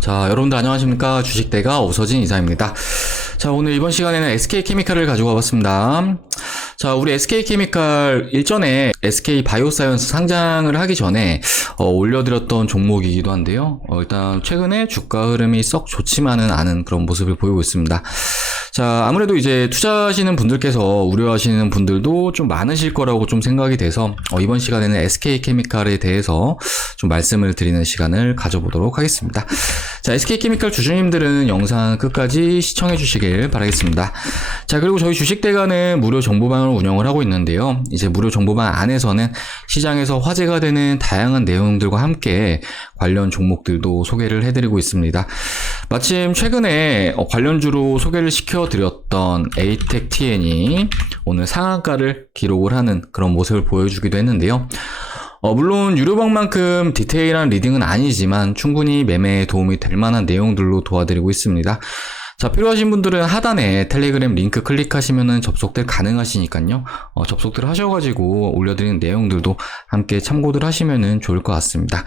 자, 여러분들 안녕하십니까. 주식대가 오서진 이사입니다. 자, 오늘 이번 시간에는 SK케미칼을 가지고 와봤습니다. 자, 우리 SK케미칼 일전에 SK 바이오사이언스 상장을 하기 전에 어, 올려드렸던 종목이기도 한데요. 어, 일단 최근에 주가 흐름이 썩 좋지만은 않은 그런 모습을 보이고 있습니다. 자, 아무래도 이제 투자하시는 분들께서 우려하시는 분들도 좀 많으실 거라고 좀 생각이 돼서 어, 이번 시간에는 SK케미칼에 대해서 좀 말씀을 드리는 시간을 가져보도록 하겠습니다. 자, SK케미칼 주주님들은 영상 끝까지 시청해 주시길 바라겠습니다. 자, 그리고 저희 주식대가는 무료 정보방을 운영을 하고 있는데요. 이제 무료 정보방 안에서는 시장에서 화제가 되는 다양한 내용들과 함께 관련 종목들도 소개를 해드리고 있습니다. 마침 최근에 어, 관련주로 소개를 시켜드렸던 에이텍 TN이 오늘 상한가를 기록을 하는 그런 모습을 보여주기도 했는데요. 어, 물론 유료방만큼 디테일한 리딩은 아니지만 충분히 매매에 도움이 될 만한 내용들로 도와드리고 있습니다. 자, 필요하신 분들은 하단에 텔레그램 링크 클릭하시면 접속들 가능하시니까요. 어, 접속들 하셔가지고 올려드리는 내용들도 함께 참고들 하시면 좋을 것 같습니다.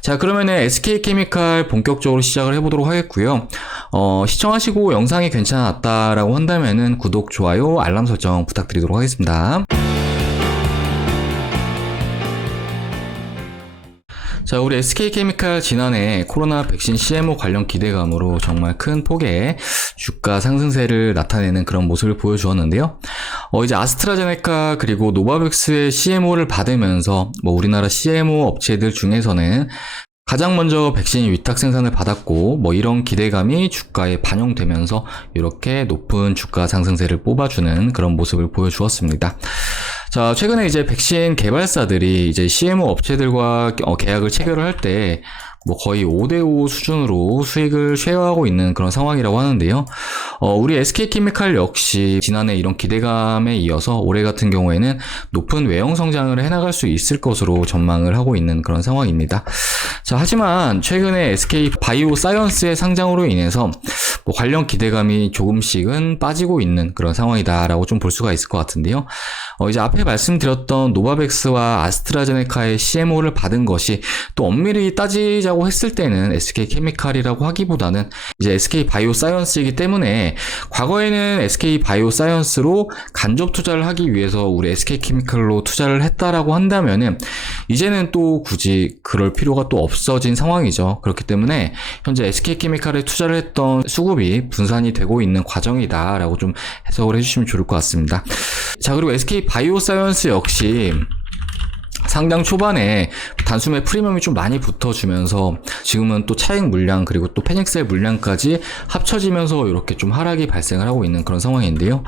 자, 그러면은 SK케미칼 본격적으로 시작을 해보도록 하겠고요. 어, 시청하시고 영상이 괜찮았다라고 한다면은 구독, 좋아요, 알람 설정 부탁드리도록 하겠습니다. 자, 우리 SK케미칼 지난해 코로나 백신 CMO 관련 기대감으로 정말 큰 폭의 주가 상승세를 나타내는 그런 모습을 보여주었는데요. 어, 이제 아스트라제네카 그리고 노바백스의 CMO를 받으면서 뭐 우리나라 CMO 업체들 중에서는 가장 먼저 백신 위탁 생산을 받았고 뭐 이런 기대감이 주가에 반영되면서 이렇게 높은 주가 상승세를 뽑아주는 그런 모습을 보여주었습니다. 자, 최근에 이제 백신 개발사들이 이제 CMO 업체들과 어, 계약을 체결을 할 때 뭐 거의 5대5 수준으로 수익을 쉐어하고 있는 그런 상황이라고 하는데요. 어, 우리 SK케미칼 역시 지난해 이런 기대감에 이어서 올해 같은 경우에는 높은 외형 성장을 해나갈 수 있을 것으로 전망을 하고 있는 그런 상황입니다. 자, 하지만 최근에 SK 바이오 사이언스의 상장으로 인해서 뭐 관련 기대감이 조금씩은 빠지고 있는 그런 상황이다라고 좀 볼 수가 있을 것 같은데요. 어, 이제 앞에 말씀드렸던 노바백스와 아스트라제네카의 CMO를 받은 것이 또 엄밀히 따지자 고 했을 때는 SK 케미칼이라고 하기보다는 이제 SK 바이오 사이언스이기 때문에 과거에는 SK 바이오 사이언스로 간접 투자를 하기 위해서 우리 SK 케미칼로 투자를 했다라고 한다면은 이제는 또 굳이 그럴 필요가 또 없어진 상황이죠. 그렇기 때문에 현재 SK 케미칼에 투자를 했던 수급이 분산이 되고 있는 과정이다라고 좀 해석을 해주시면 좋을 것 같습니다. 자 그리고 SK 바이오 사이언스 역시 상장 초반에 단숨에 프리미엄이 좀 많이 붙어주면서 지금은 또 차익 물량 그리고 또 페닉셀 물량까지 합쳐지면서 이렇게 좀 하락이 발생을 하고 있는 그런 상황인데요.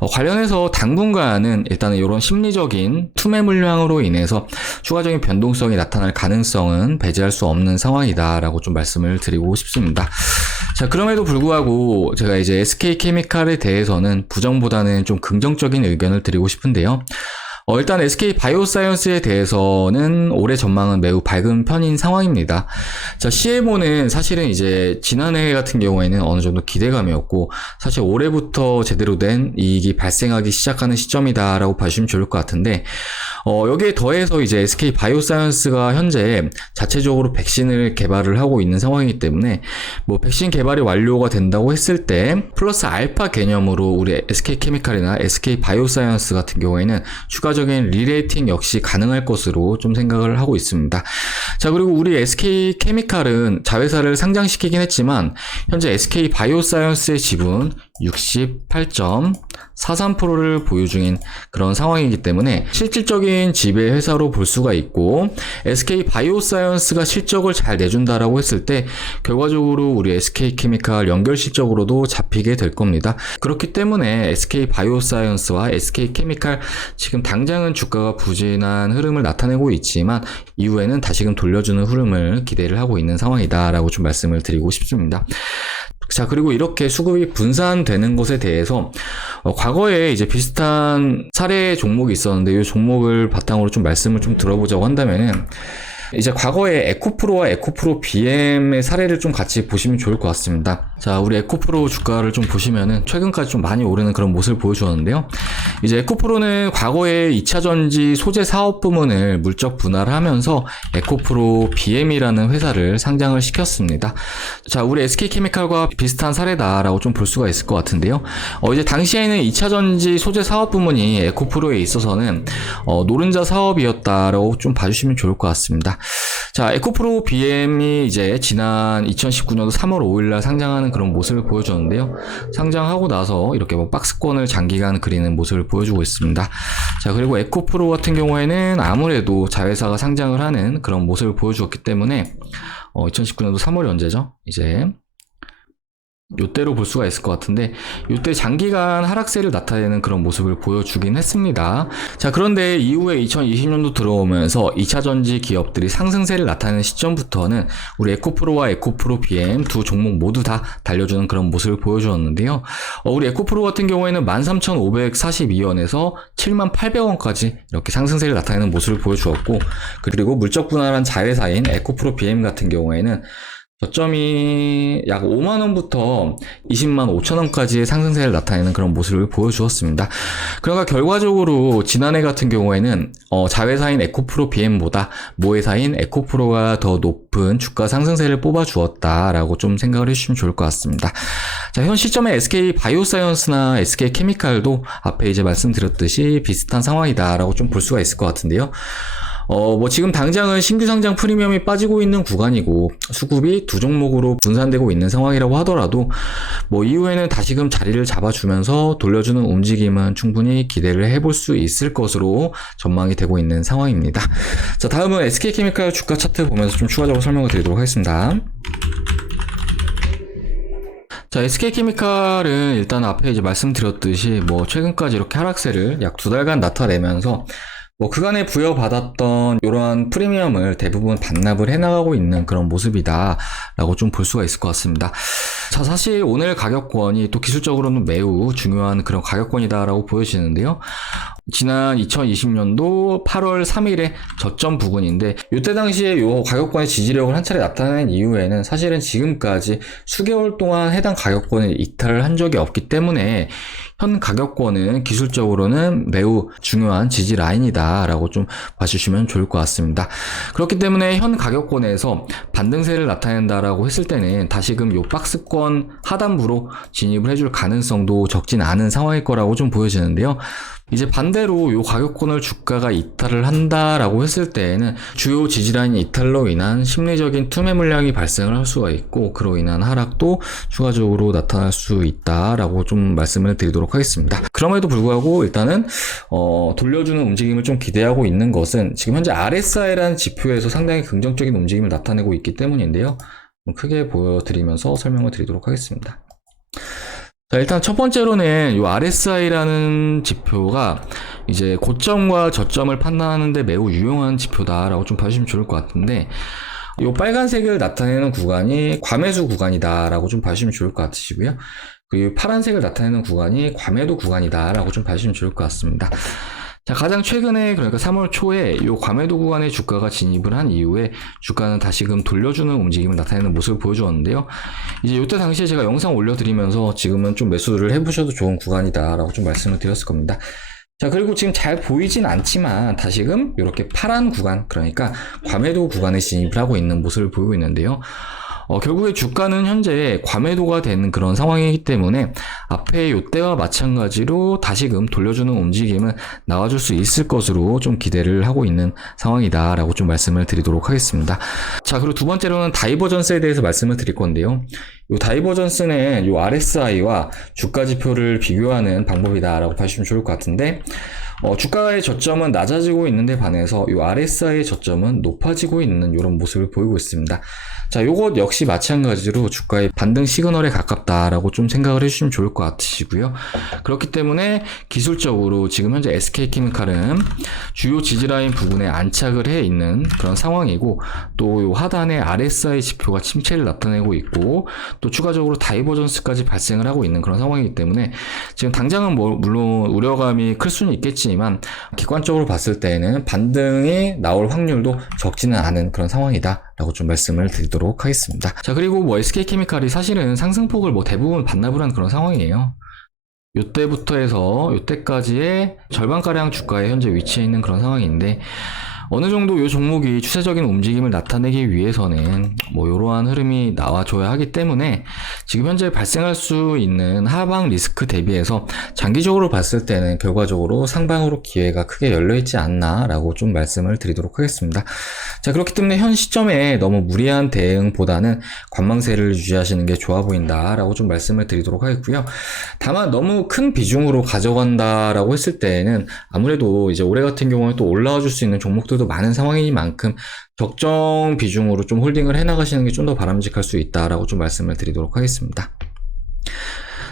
어, 관련해서 당분간은 일단은 이런 심리적인 투매 물량으로 인해서 추가적인 변동성이 나타날 가능성은 배제할 수 없는 상황이다라고 좀 말씀을 드리고 싶습니다. 자, 그럼에도 불구하고 제가 이제 SK 케미칼에 대해서는 부정보다는 좀 긍정적인 의견을 드리고 싶은데요. 어, 일단 SK 바이오사이언스에 대해서는 올해 전망은 매우 밝은 편인 상황입니다. 자, CMO는 사실은 이제 지난해 같은 경우에는 어느 정도 기대감이었고, 사실 올해부터 제대로 된 이익이 발생하기 시작하는 시점이다라고 봐주시면 좋을 것 같은데, 어, 여기에 더해서 이제 SK 바이오사이언스가 현재 자체적으로 백신을 개발을 하고 있는 상황이기 때문에, 뭐 백신 개발이 완료가 된다고 했을 때, 플러스 알파 개념으로 우리 SK 케미칼이나 SK 바이오사이언스 같은 경우에는 추가적인 리레이팅 역시 가능할 것으로 좀 생각을 하고 있습니다. 자, 그리고 우리 SK 케미칼은 자회사를 상장시키긴 했지만, 현재 SK 바이오사이언스의 지분 68.43%를 보유 중인 그런 상황이기 때문에 실질적인 지배 회사로 볼 수가 있고 SK 바이오사이언스가 실적을 잘 내준다라고 했을 때 결과적으로 우리 SK 케미칼 연결 실적으로도 잡히게 될 겁니다. 그렇기 때문에 SK 바이오사이언스와 SK 케미칼 지금 당장은 주가가 부진한 흐름을 나타내고 있지만 이후에는 다시금 돌려주는 흐름을 기대를 하고 있는 상황이다라고 좀 말씀을 드리고 싶습니다. 자, 그리고 이렇게 수급이 분산되는 것에 대해서 어, 과거에 이제 비슷한 사례 종목이 있었는데 이 종목을 바탕으로 좀 말씀을 좀 들어보자고 한다면은 이제 과거에 에코프로와 에코프로 BM의 사례를 좀 같이 보시면 좋을 것 같습니다. 자, 우리 에코프로 주가를 좀 보시면은 최근까지 좀 많이 오르는 그런 모습을 보여주었는데요. 이제 에코프로는 과거에 2차 전지 소재 사업 부문을 물적 분할을 하면서 에코프로 BM이라는 회사를 상장을 시켰습니다. 자, 우리 SK케미칼과 비슷한 사례다라고 좀 볼 수가 있을 것 같은데요. 어, 이제 당시에는 2차 전지 소재 사업 부문이 에코프로에 있어서는 어, 노른자 사업이었다라고 좀 봐주시면 좋을 것 같습니다. 자, 에코프로 BM이 이제 지난 2019년도 3월 5일날 상장하는 그런 모습을 보여줬는데요. 상장하고 나서 이렇게 뭐 박스권을 장기간 그리는 모습을 보여주고 있습니다. 자, 그리고 에코프로 같은 경우에는 아무래도 자회사가 상장을 하는 그런 모습을 보여주었기 때문에 어, 2019년도 3월이 언제죠? 이제 요때로 볼 수가 있을 것 같은데 요때 장기간 하락세를 나타내는 그런 모습을 보여주긴 했습니다. 자 그런데 이후에 2020년도 들어오면서 2차 전지 기업들이 상승세를 나타내는 시점부터는 우리 에코프로와 에코프로 BM 두 종목 모두 다 달려주는 그런 모습을 보여주었는데요. 어, 우리 에코프로 같은 경우에는 13,542원에서 78,800원까지 이렇게 상승세를 나타내는 모습을 보여주었고 그리고 물적 분할한 자회사인 에코프로 BM 같은 경우에는 저점이 약 5만원부터 20만 5천원까지의 상승세를 나타내는 그런 모습을 보여주었습니다. 그러니까 결과적으로 지난해 같은 경우에는 어, 자회사인 에코프로 BM보다 모회사인 에코프로가 더 높은 주가 상승세를 뽑아주었다라고 좀 생각을 해주시면 좋을 것 같습니다. 자, 현 시점에 SK 바이오사이언스나 SK 케미칼도 앞에 이제 말씀드렸듯이 비슷한 상황이다라고 좀 볼 수가 있을 것 같은데요. 어, 뭐 지금 당장은 신규 상장 프리미엄이 빠지고 있는 구간이고 수급이 두 종목으로 분산되고 있는 상황이라고 하더라도 뭐 이후에는 다시금 자리를 잡아주면서 돌려주는 움직임은 충분히 기대를 해볼 수 있을 것으로 전망이 되고 있는 상황입니다. 자, 다음은 SK케미칼 주가 차트 보면서 좀 추가적으로 설명을 드리도록 하겠습니다. 자, SK케미칼은 일단 앞에 이제 말씀드렸듯이 뭐 최근까지 이렇게 하락세를 약 두 달간 나타내면서 뭐 그간에 부여받았던 이러한 프리미엄을 대부분 반납을 해나가고 있는 그런 모습이다라고 좀 볼 수가 있을 것 같습니다. 자, 사실 오늘 가격권이 또 기술적으로는 매우 중요한 그런 가격권이다라고 보여지는데요. 지난 2020년도 8월 3일에 저점 부근인데 이때 당시에 이 가격권의 지지력을 한 차례 나타낸 이후에는 사실은 지금까지 수개월 동안 해당 가격권을 이탈을 한 적이 없기 때문에 현 가격권은 기술적으로는 매우 중요한 지지 라인이다라고 좀 봐주시면 좋을 것 같습니다. 그렇기 때문에 현 가격권에서 반등세를 나타낸다라고 했을 때는 다시금 요 박스권 하단부로 진입을 해줄 가능성도 적진 않은 상황일 거라고 좀 보여지는데요. 이제 반대로 요 가격권을 주가가 이탈을 한다라고 했을 때에는 주요 지지라인 이탈로 인한 심리적인 투매 물량이 발생을 할 수가 있고 그로 인한 하락도 추가적으로 나타날 수 있다라고 좀 말씀을 드리도록 하겠습니다. 그럼에도 불구하고 일단은 어, 돌려주는 움직임을 좀 기대하고 있는 것은 지금 현재 RSI라는 지표에서 상당히 긍정적인 움직임을 나타내고 있기 때문인데요. 크게 보여드리면서 설명을 드리도록 하겠습니다. 자, 일단 첫 번째로는 이 RSI라는 지표가 이제 고점과 저점을 판단하는데 매우 유용한 지표다라고 좀 봐주시면 좋을 것 같은데 이 빨간색을 나타내는 구간이 과매수 구간이다라고 좀 봐주시면 좋을 것 같으시고요. 그리고 파란색을 나타내는 구간이 과매도 구간이다라고 좀 봐주시면 좋을 것 같습니다. 자, 가장 최근에 그러니까 3월 초에 이 과매도 구간에 주가가 진입을 한 이후에 주가는 다시금 돌려주는 움직임을 나타내는 모습을 보여주었는데요. 이제 이때 당시에 제가 영상 올려드리면서 지금은 좀 매수를 해보셔도 좋은 구간이다라고 좀 말씀을 드렸을 겁니다. 자, 그리고 지금 잘 보이진 않지만 다시금 이렇게 파란 구간, 그러니까 과매도 구간에 진입을 하고 있는 모습을 보이고 있는데요. 어, 결국에 주가는 현재 과매도가 되는 그런 상황이기 때문에 앞에 요때와 마찬가지로 다시금 돌려주는 움직임은 나와줄 수 있을 것으로 좀 기대를 하고 있는 상황이다라고 좀 말씀을 드리도록 하겠습니다. 자, 그리고 두 번째로는 다이버전스에 대해서 말씀을 드릴 건데요. 이 다이버전스는 이 RSI와 주가 지표를 비교하는 방법이다라고 봐주시면 좋을 것 같은데 어, 주가의 저점은 낮아지고 있는데 반해서 이 RSI의 저점은 높아지고 있는 이런 모습을 보이고 있습니다. 자, 요것 역시 마찬가지로 주가의 반등 시그널에 가깝다라고 좀 생각을 해주시면 좋을 것 같으시고요. 그렇기 때문에 기술적으로 지금 현재 SK케미칼은 주요 지지라인 부분에 안착을 해 있는 그런 상황이고 또 하단에 RSI 지표가 침체를 나타내고 있고 또 추가적으로 다이버전스까지 발생을 하고 있는 그런 상황이기 때문에 지금 당장은 뭐 물론 우려감이 클 수는 있겠지 하시지만 객관적으로 봤을 때에는 반등이 나올 확률도 적지는 않은 그런 상황이다 라고 좀 말씀을 드리도록 하겠습니다. 자 그리고 뭐 SK케미칼이 사실은 상승폭을 뭐 대부분 반납을 한 그런 상황이에요. 요때부터 해서 요때까지의 절반가량 주가에 현재 위치해 있는 그런 상황인데 어느 정도 이 종목이 추세적인 움직임을 나타내기 위해서는 뭐 이러한 흐름이 나와줘야 하기 때문에 지금 현재 발생할 수 있는 하방 리스크 대비해서 장기적으로 봤을 때는 결과적으로 상방으로 기회가 크게 열려있지 않나라고 좀 말씀을 드리도록 하겠습니다. 자 그렇기 때문에 현 시점에 너무 무리한 대응보다는 관망세를 유지하시는 게 좋아 보인다라고 좀 말씀을 드리도록 하겠고요. 다만 너무 큰 비중으로 가져간다라고 했을 때에는 아무래도 이제 올해 같은 경우에 또 올라와 줄 수 있는 종목들 도 많은 상황이니만큼 적정 비중으로 좀 홀딩을 해나가시는 게 좀 더 바람직할 수 있다라고 좀 말씀을 드리도록 하겠습니다.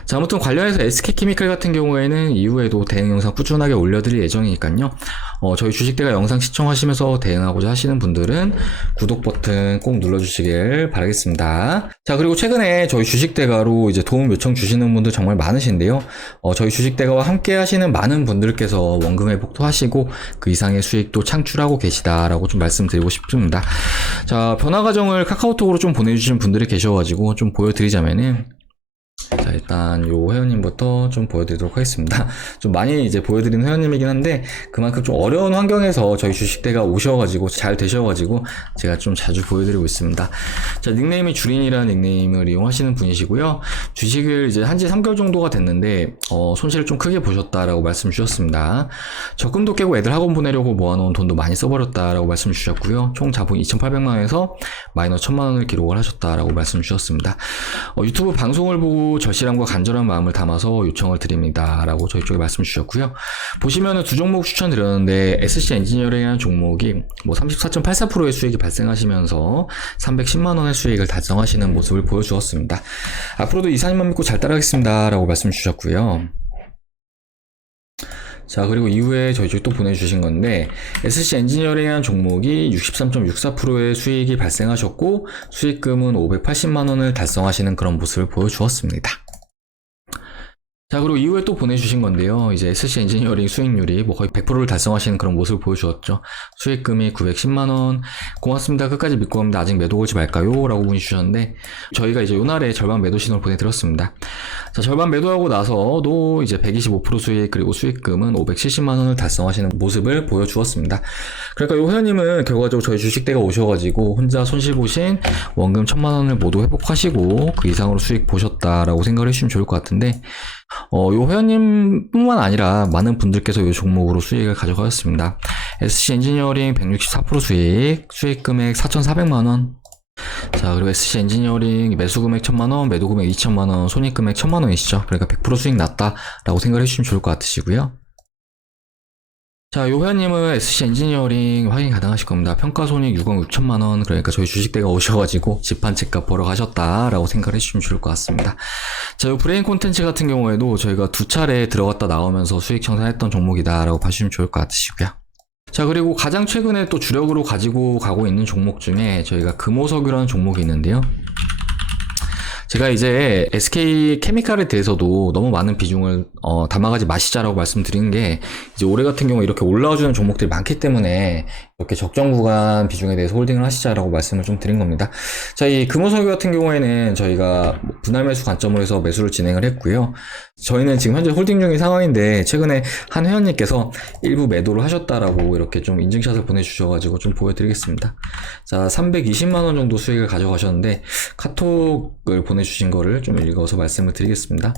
자, 아무튼 관련해서 SK케미칼 같은 경우에는 이후에도 대응 영상 꾸준하게 올려드릴 예정이니까요. 어, 저희 주식대가 영상 시청하시면서 대응하고자 하시는 분들은 구독 버튼 꼭 눌러주시길 바라겠습니다. 자, 그리고 최근에 저희 주식대가로 이제 도움 요청 주시는 분들 정말 많으신데요. 어, 저희 주식대가와 함께 하시는 많은 분들께서 원금 회복도 하시고 그 이상의 수익도 창출하고 계시다라고 좀 말씀드리고 싶습니다. 자, 변화 과정을 카카오톡으로 좀 보내주신 분들이 계셔가지고 좀 보여드리자면은 자, 일단 요 회원님부터 좀 보여드리도록 하겠습니다. 좀 많이 이제 보여드리는 회원님이긴 한데, 그만큼 좀 어려운 환경에서 저희 주식대가 오셔가지고, 잘 되셔가지고, 제가 좀 자주 보여드리고 있습니다. 자, 닉네임이 주린이라는 닉네임을 이용하시는 분이시고요. 주식을 이제 한지 3개월 정도가 됐는데, 어, 손실을 좀 크게 보셨다라고 말씀 주셨습니다. 적금도 깨고 애들 학원 보내려고 모아놓은 돈도 많이 써버렸다라고 말씀 주셨고요. 총 자본 2,800만 원에서 마이너스 1,000만 원을 기록을 하셨다라고 말씀 주셨습니다. 어, 유튜브 방송을 보고 절실 함과 간절한 마음을 담아서 요청을 드립니다. 라고 저희 쪽에 말씀 주셨고요. 보시면은 두 종목 추천드렸는데 SC 엔지니어링이라는 종목이 뭐 34.84%의 수익이 발생하시면서 310만원의 수익을 달성하시는 모습을 보여주었습니다. 앞으로도 이사님만 믿고 잘 따라가겠습니다. 라고 말씀 주셨고요. 자, 그리고 이후에 저희 쪽에 또 보내주신 건데, SC 엔지니어링이라는 종목이 63.64%의 수익이 발생하셨고, 수익금은 580만원을 달성하시는 그런 모습을 보여주었습니다. 자, 그리고 이후에 또 보내주신 건데요. 이제 SC 엔지니어링 수익률이 뭐 거의 100%를 달성하시는 그런 모습을 보여주었죠. 수익금이 910만원. 고맙습니다. 끝까지 믿고 갑니다. 아직 매도 걸지 말까요? 라고 문의 주셨는데, 저희가 이제 요날에 절반 매도 신호를 보내드렸습니다. 자, 절반 매도하고 나서도 이제 125% 수익, 그리고 수익금은 570만 원을 달성하시는 모습을 보여주었습니다. 그러니까 요 회원님은 결과적으로 저희 주식대가 오셔가지고 혼자 손실 보신 원금 1000만원을 모두 회복하시고 그 이상으로 수익 보셨다라고 생각을 해주시면 좋을 것 같은데, 어, 요 회원님뿐만 아니라 많은 분들께서 요 종목으로 수익을 가져가셨습니다. SC 엔지니어링 164% 수익, 수익 금액 4,400만 원. 자, 그리고 SC 엔지니어링 매수 금액 1,000만원, 매도 금액 2,000만원, 손익 금액 1,000만원이시죠. 그러니까 100% 수익 났다라고 생각을 해주시면 좋을 것 같으시고요. 자, 요 회원님은 SC 엔지니어링 확인 가능하실 겁니다. 평가 손익 6억 6천만 원. 그러니까 저희 주식대가 오셔가지고 집한채값 벌어 가셨다라고 생각을 해주시면 좋을 것 같습니다. 자, 요 브레인 콘텐츠 같은 경우에도 저희가 두 차례 들어갔다 나오면서 수익 청산했던 종목이다라고 봐주시면 좋을 것 같으시고요. 자, 그리고 가장 최근에 또 주력으로 가지고 가고 있는 종목 중에 저희가 금호석유라는 종목이 있는데요. 제가 이제 SK 케미칼에 대해서도 너무 많은 비중을 어, 담아가지 마시자라고 말씀드리는 게 이제 올해 같은 경우 이렇게 올라와주는 종목들이 많기 때문에 이렇게 적정 구간 비중에 대해서 홀딩을 하시자라고 말씀을 좀 드린 겁니다. 자, 이 금호석유 같은 경우에는 저희가 뭐 분할 매수 관점으로 해서 매수를 진행을 했고요. 저희는 지금 현재 홀딩 중인 상황인데 최근에 한 회원님께서 일부 매도를 하셨다라고 이렇게 좀 인증샷을 보내주셔가지고 좀 보여드리겠습니다. 자, 320만 원 정도 수익을 가져가셨는데 카톡을 보내주신 거를 좀 읽어서 말씀을 드리겠습니다.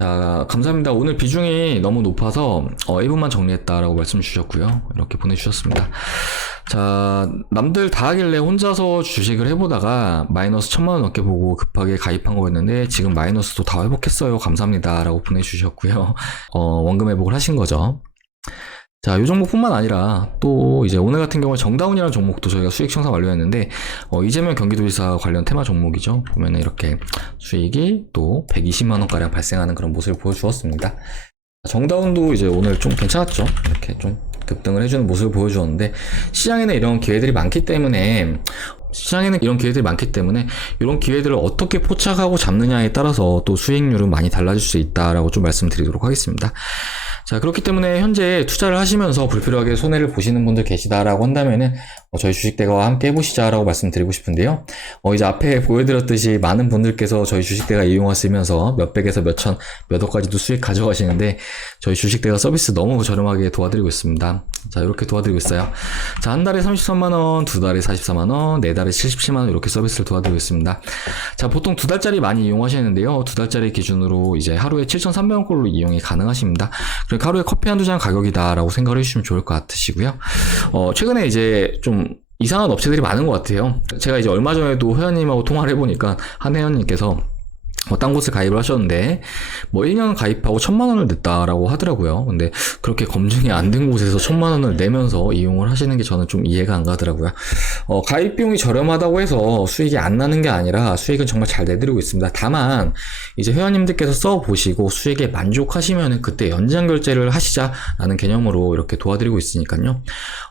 자, 감사합니다. 오늘 비중이 너무 높아서 어, 1분만 정리했다라고 말씀 주셨고요. 이렇게 보내주셨습니다. 자, 남들 다 하길래 혼자서 주식을 해보다가 마이너스 천만 원 넘게 보고 급하게 가입한 거였는데 지금 마이너스도 다 회복했어요. 감사합니다라고 보내주셨고요. 어, 원금 회복을 하신 거죠. 자, 이 종목뿐만 아니라 또 이제 오늘 같은 경우에 정다운이라는 종목도 저희가 수익 청산 완료했는데 어, 이재명 경기도지사 관련 테마 종목이죠. 보면은 이렇게 수익이 또 120만 원 가량 발생하는 그런 모습을 보여주었습니다. 정다운도 이제 오늘 좀 괜찮았죠. 이렇게 좀 급등을 해주는 모습을 보여주었는데 시장에는 이런 기회들이 많기 때문에 시장에는 이런 기회들이 많기 때문에 이런 기회들을 어떻게 포착하고 잡느냐에 따라서 또 수익률은 많이 달라질 수 있다라고 좀 말씀드리도록 하겠습니다. 자, 그렇기 때문에 현재 투자를 하시면서 불필요하게 손해를 보시는 분들 계시다라고 한다면은 어, 저희 주식대가와 함께 해보시자라고 말씀드리고 싶은데요. 어, 이제 앞에 보여드렸듯이 많은 분들께서 저희 주식대가 이용하시면서 몇백에서 몇천, 몇억까지도 수익 가져가시는데 저희 주식대가 서비스 너무 저렴하게 도와드리고 있습니다. 자, 이렇게 도와드리고 있어요. 자, 한 달에 33만원, 두 달에 44만원, 네 달에 77만원 이렇게 서비스를 도와드리고 있습니다. 자, 보통 두 달짜리 많이 이용하시는데요. 두 달짜리 기준으로 이제 하루에 7,300원꼴로 이용이 가능하십니다. 그 하루에 커피 한두 잔 가격이다라고 생각을 해주시면 좋을 것 같으시고요. 어, 최근에 이제 좀 이상한 업체들이 많은 것 같아요. 제가 이제 얼마 전에도 회원님하고 통화를 해보니까 한 회원님께서 뭐, 딴 곳에 가입을 하셨는데, 뭐, 1년 가입하고 천만 원을 냈다라고 하더라고요. 근데, 그렇게 검증이 안 된 곳에서 천만 원을 내면서 이용을 하시는 게 저는 좀 이해가 안 가더라고요. 어, 가입 비용이 저렴하다고 해서 수익이 안 나는 게 아니라 수익은 정말 잘 내드리고 있습니다. 다만, 이제 회원님들께서 써보시고 수익에 만족하시면 그때 연장 결제를 하시자라는 개념으로 이렇게 도와드리고 있으니까요.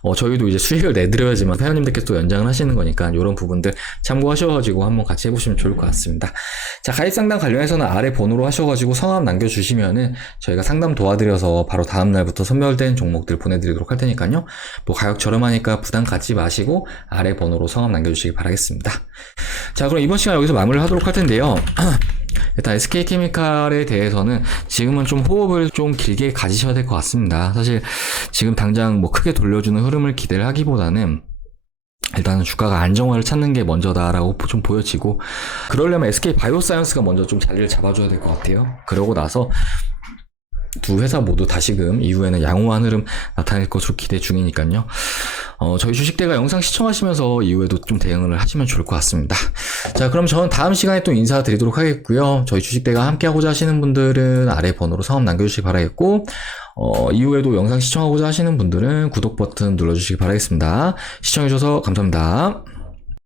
어, 저희도 이제 수익을 내드려야지만 회원님들께서 또 연장을 하시는 거니까 이런 부분들 참고하셔가지고 한번 같이 해보시면 좋을 것 같습니다. 자, 가입 상담 관련해서는 아래 번호로 하셔가지고 성함 남겨주시면은 저희가 상담 도와드려서 바로 다음날부터 선별된 종목들 보내드리도록 할 테니까요. 뭐 가격 저렴하니까 부담 갖지 마시고 아래 번호로 성함 남겨주시기 바라겠습니다. 자, 그럼 이번 시간 여기서 마무리를 하도록 할 텐데요. 일단 SK케미칼에 대해서는 지금은 좀 호흡을 좀 길게 가지셔야 될 것 같습니다. 사실 지금 당장 뭐 크게 돌려주는 흐름을 기대를 하기보다는 일단은 주가가 안정화를 찾는 게 먼저다라고 좀 보여지고 그러려면 SK 바이오사이언스가 먼저 좀 자리를 잡아줘야 될 것 같아요. 그러고 나서 두 회사 모두 다시금 이후에는 양호한 흐름 나타낼 것으로 기대 중이니까요. 어, 저희 주식대가 영상 시청하시면서 이후에도 좀 대응을 하시면 좋을 것 같습니다. 자, 그럼 저는 다음 시간에 또 인사드리도록 하겠고요. 저희 주식대가 함께하고자 하시는 분들은 아래 번호로 성함 남겨주시기 바라겠고, 어, 이후에도 영상 시청하고자 하시는 분들은 구독 버튼 눌러주시기 바라겠습니다. 시청해주셔서 감사합니다.